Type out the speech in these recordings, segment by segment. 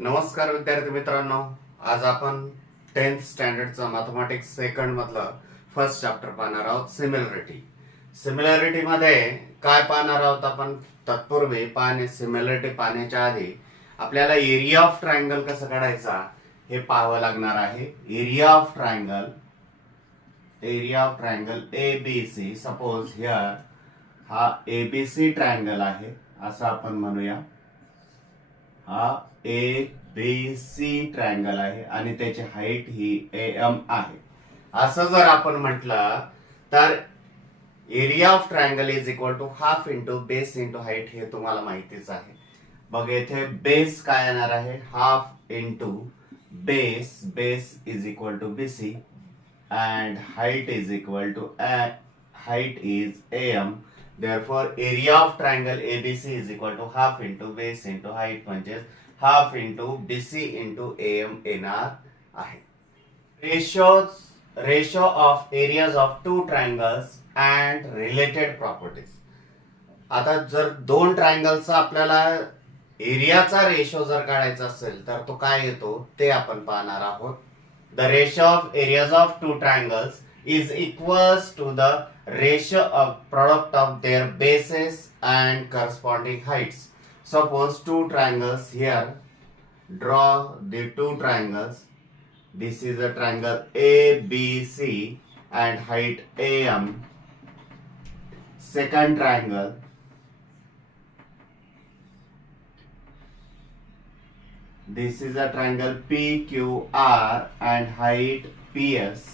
नमस्कार विद्यार्थी मित्रांनो, आज आपण 10th स्टँडर्डचा मॅथमॅटिक्स सेकंड मधलं फर्स्ट चॅप्टर पाहणार आहोत. सिमिलॅरिटी मध्ये काय पाहणार आहोत आपण? तत्पूर्वी सिमिलॅरिटी पाहण्याच्या आधी आपल्याला एरिया ऑफ ट्रायंगल कसं काढायचा हे पाहावं लागणार आहे. Area of triangle ABC. Suppose here हा एबीसी ट्रायंगल आहे असं आपण म्हणूया. हा ए बी सी ट्रायंगल आहे आणि त्याची हाईट ही एम आहे. असं जर आपण म्हटलं तर area of triangle is equal to half into base into height. हे तुम्हाला माहितीच आहे. बघ इथे बेस काय येणार आहे? Half into base. Base is equal to BC and height is equal to height is M. Therefore, area of triangle ABC is equal to half into base into height म्हणजेच half into BC into AM येणार आहे. Ratio of areas of two triangles and related properties. आता जर दोन ट्रायंगलचा आपल्याला एरियाचा ratio जर काढायचा असेल तर तो काय येतो ते आपण पाहणार आहोत. The ratio of areas of two triangles is equals to the ratio of product of their bases and corresponding heights. Suppose two triangles here. Draw the two triangles. This is a triangle ABC and height AM. Second triangle. This is a triangle PQR and height PS.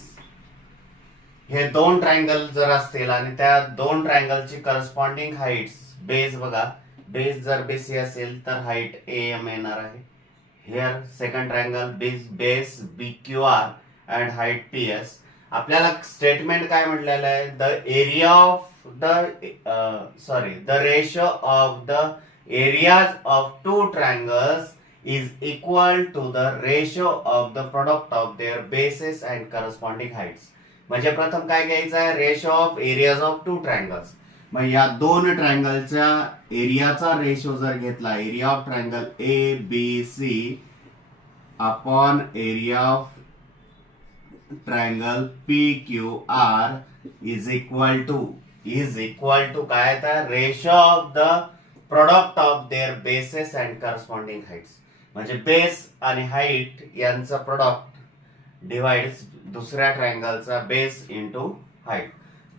हे दोन triangle जर असतील आणि त्या दोन ट्रायंगलची corresponding heights, base बघा, base जर बीसी असेल तर हाईट एम येणार आहे. Here second triangle base BQR and height PS. आपल्याला स्टेटमेंट काय म्हटलेलं आहे? The ratio of the areas of two triangles is equal to the ratio of the product of their bases and corresponding heights. म्हणजे प्रथम काय घ्यायचं आहे? Ratio of areas of two triangles. मग या दोन ट्रायंगलच्या एरियाचा रेशो जर घेतला, area of triangle A B C upon area of triangle P Q R is equal to काय तर ratio of the product of their bases and corresponding heights. म्हणजे बेस आणि हाईट यांचं प्रोडक्ट डिवाइड्स दुसऱ्या ट्रायंगलचा base into height.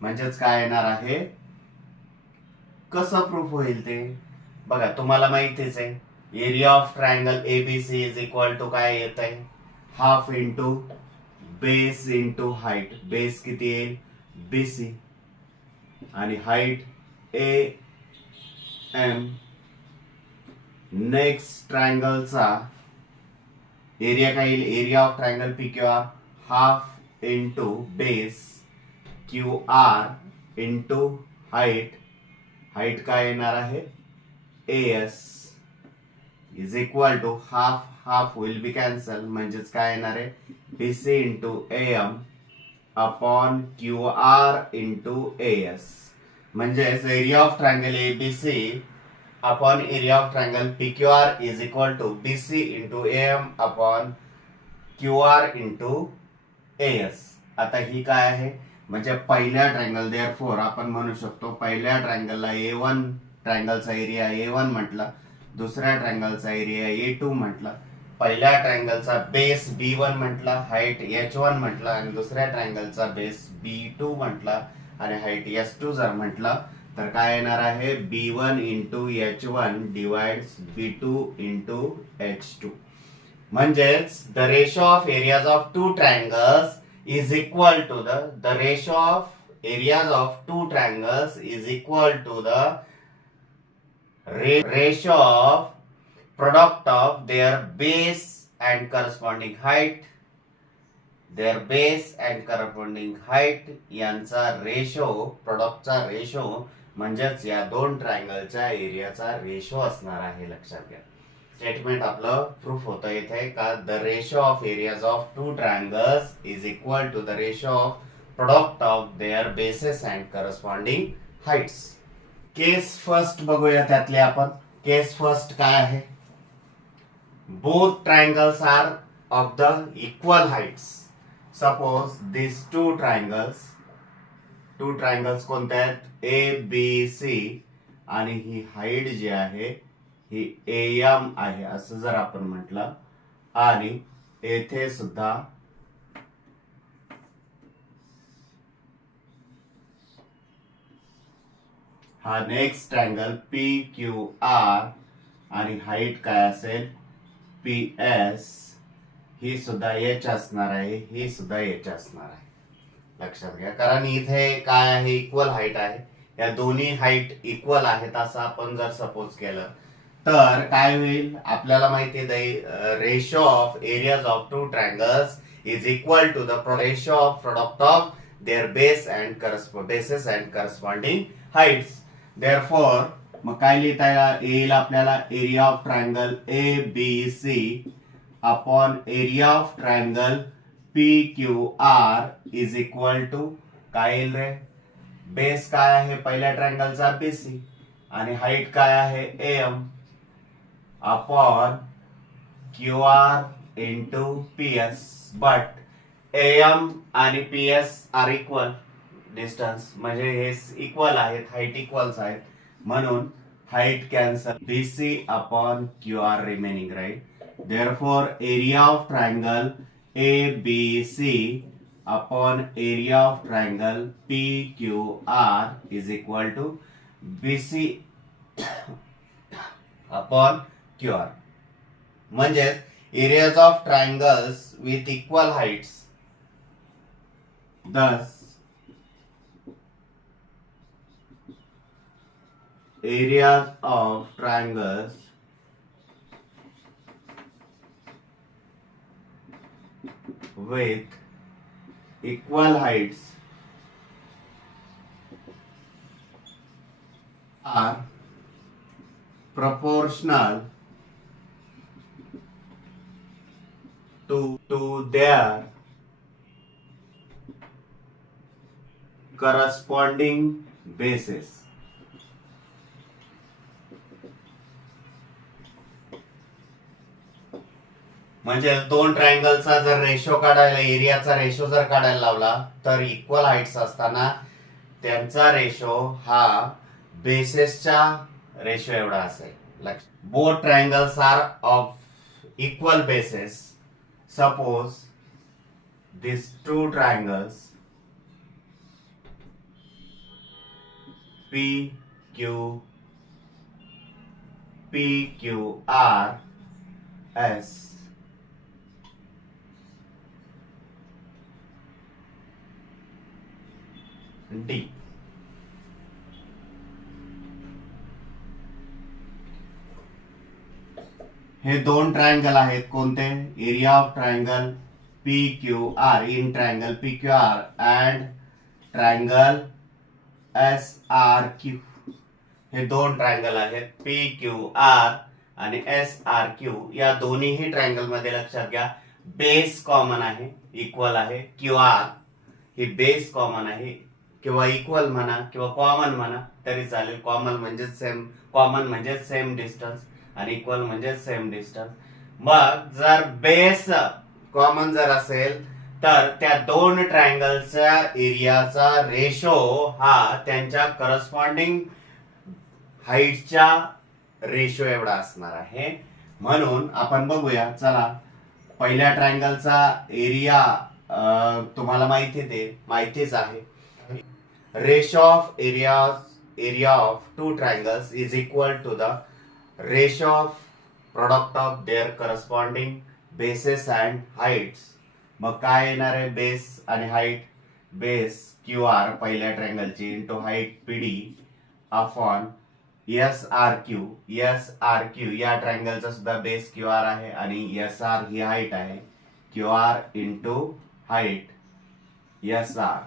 म्हणजेच काय येणार आहे? कसं प्रूफ होईल ते बघा. तुम्हाला माहितीच आहे area of triangle ABC is equal to काय येत आहे? Half into base into height. Base किती येईल? बीसी आणि हाईट ए एम. नेक्स्ट ट्रायंगलचा एरिया काय येईल? Area of triangle P Q R half into base Q R into height. Height काय येणार आहे? S is equal to half will be cancel. म्हणजेच काय येणार आहे? BC into M upon Q R into S. म्हणजेच area of triangle ABC upon area of triangle PQR is equal to BC into AM upon QR into AS. आता ही काय आहे? म्हणजे पहिल्या ट्रायंगल, देअरफॉर आपण म्हणू शकतो पहिल्या ट्रायंगलला A1 ट्रायंगलचा एरिया A1 म्हटला, दुसऱ्या ट्रायंगलचा एरिया A2 म्हटला, पहिल्या ट्रायंगलचा बेस B1 म्हटला, हाईट H1 म्हटला आणि दुसऱ्या ट्रायंगलचा बेस B2 म्हटला आणि हाईट S2 जर म्हटला तर काय येणार आहे? B1 into H1 divides B2 into H2. म्हणजेच the ratio of areas of two triangles is equal to the ratio of areas of two triangles is equal to the ratio of product of their base and corresponding height. Their base and corresponding height यांचा ratio, प्रोडक्टचा ratio म्हणजेच या दोन ट्रायंगलच्या एरियाचा ratio असणार आहे. लक्षात घ्या. स्टेटमेंट आपलं प्रूफ होतं इथे का the ratio of areas of two triangles is equal to the ratio of product of their bases and corresponding heights. Case first बघूया त्यातले आपण. केस फर्स्ट काय आहे both triangles are of the equal heights. Suppose these two triangles कोणत्या आहेत? ए B C आणि ही height जी आहे ही M आहे असं जर आपण म्हटलं आणि येथे सुद्धा हा next triangle P Q R आणि हाईट काय असेल पी एस, ही सुद्धा एच असणार आहे, ही सुद्धा एच असणार आहे. लक्षात घ्या, कारण इथे काय आहे इक्वल हाईट आहे, या दोन्ही हाईट इक्वल आहेत असं आपण जर सपोज केलं तर काय होईल आपल्याला माहिती आहे ratio of areas of two triangles is equal to the ratio of product of their bases and corresponding heights. Therefore मग काय लिहिता येईल आपल्याला area of triangle A B C upon area of triangle P Q R is equal to काय येईल रे, base काय आहे पहिल्या ट्रायंगलचा बीसी आणि हाईट काय आहे M upon Q R into P S. But M आणि P S are equal distance, म्हणजे हे इक्वल आहेत, हाईट इक्वल्स आहेत, म्हणून height cancel, BC upon Q R remaining, right. Therefore area of triangle A B C upon area of triangle P Q R is equal to BC upon Q R. म्हणजेच areas of triangles with equal heights, thus areas of triangles with equal heights are proportional to their corresponding bases. म्हणजे दोन ट्रायंगलचा जर ratio काढायला, एरियाचा ratio जर काढायला लावला तर equal heights असताना त्यांचा रेशो हा बेसेसच्या रेशो एवढा असेल. Both triangles are of equal bases. Suppose this two triangles P Q R S D. हे दोन ट्रायंगल आहेत कोणते, area of triangle P Q R in triangle P Q R and triangle S R Q. हे दोन triangle आहेत P Q R आणि S R Q. या दोन्हीही ट्रायंगल मध्ये लक्षात घ्या बेस कॉमन आहे, इक्वल आहे. क्यू आर ही बेस कॉमन आहे, किंवा इक्वल म्हणा किंवा कॉमन म्हणा तरी चालेल. कॉमन म्हणजे सेम डिस्टन्स आणि इक्वल म्हणजे सेम डिस्टन्स. मग जर बेस कॉमन जर असेल तर त्या दोन ट्रायंगलच्या एरियाचा रेशो हा त्यांच्या करस्पॉन्डिंग हाईटच्या रेशो एवढा असणार आहे. म्हणून आपण बघूया, चला पहिल्या ट्रायंगलचा एरिया तुम्हाला माहितीच आहे. Ratio of area of two triangles is equal to the ratio of product of their corresponding bases and heights. मग काय येणार आहे बेस आणि हाईट, बेस क्यू आर पहिल्या ट्रायंगलची into height P D upon S R Q. S R Q या ट्रायंगलचा सुद्धा बेस क्यू आर आहे आणि एस आर ही हाईट आहे. Q R into height S R,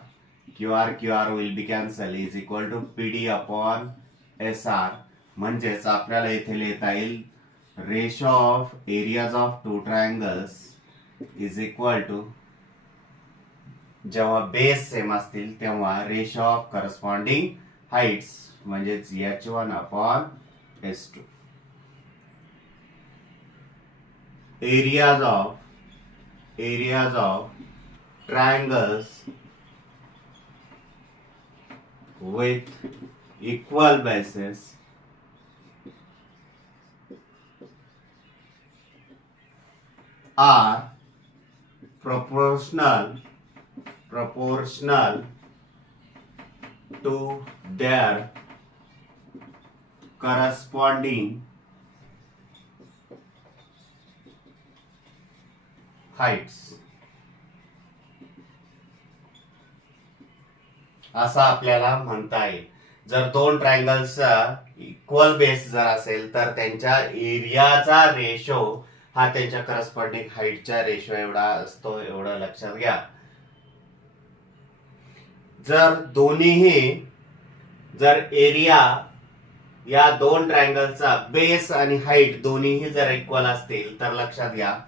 Q R will be cancel, is equal to P D upon S R. म्हणजेच आपल्याला इथे लिहिता येईल ratio of areas of two triangles is equal to, जेव्हा base same असतील तेव्हा ratio of corresponding heights म्हणजेच H1 upon S2. areas of triangles with equal bases are proportional to their corresponding heights. असं आपल्याला म्हणता येईल. जर दोन ट्रायंगल्सचा इक्वल बेस जर असेल तर त्यांच्या एरियाचा रेशो हा त्यांच्या करस्पॉन्डिंग हाईटच्या रेशो एवढा असतो, एवढं लक्षात घ्या. जर एरिया या दोन ट्रायंगलचा बेस आणि हाईट दोन्हीही जर इक्वल असतील तर लक्षात घ्या,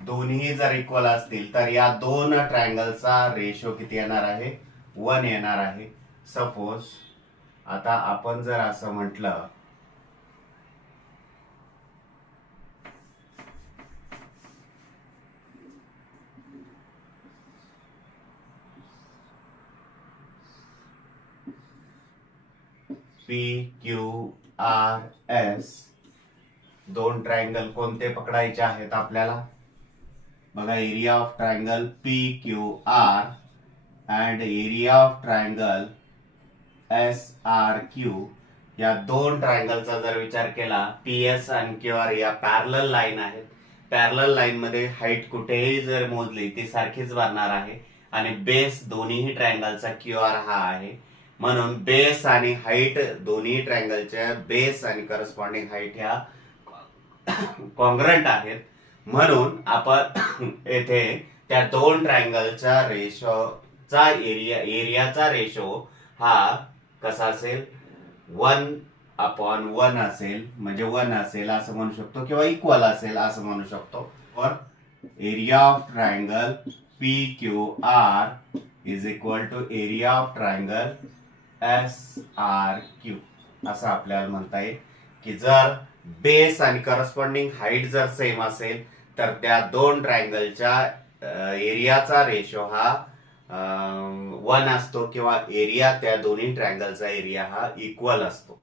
दोन्ही जर इक्वल असतील तर या दोन ट्रायंगलचा रेशो किती येणार आहे? 1 येणार आहे. सपोज आता आपण जर असं म्हटलं PQRS दोन ट्रायंगल कोणते पकडायचे आहेत आपल्याला? बघा, area of triangle PQR and area of triangle SRQ या दोन ट्रायंगलचा जर विचार केला, PS आणि QR या पॅरलल लाईन आहेत. पॅरलल लाईन मध्ये हाईट कुठेही जर मोजली ती सारखीच बनणार आहे आणि बेस दोन्ही ट्रायंगलचा QR हा आहे. म्हणून बेस आणि हाईट दोन्ही ट्रायंगलच्या बेस आणि करस्पॉन्डिंग हाईट ह्या कॉन्ग्रंट आहेत. म्हणून आपण येथे त्या दोन ट्रायंगलच्या रेशोचा एरियाचा रेशो हा कसा असेल? 1/1 असेल, म्हणजे 1 असेल असं म्हणू शकतो किंवा इक्वल असेल असं म्हणू शकतो. और area of triangle PQR is equal to area of triangle SRQ असं आपल्याला म्हणता येईल की जर बेस आणि करस्पॉन्डिंग हाईट जर सेम असेल तर त्या दोन ट्रायंगलच्या एरियाचा रेशो हा 1 असतो किंवा एरिया त्या दोन्ही ट्रायंगलचा एरिया हा इक्वल असतो.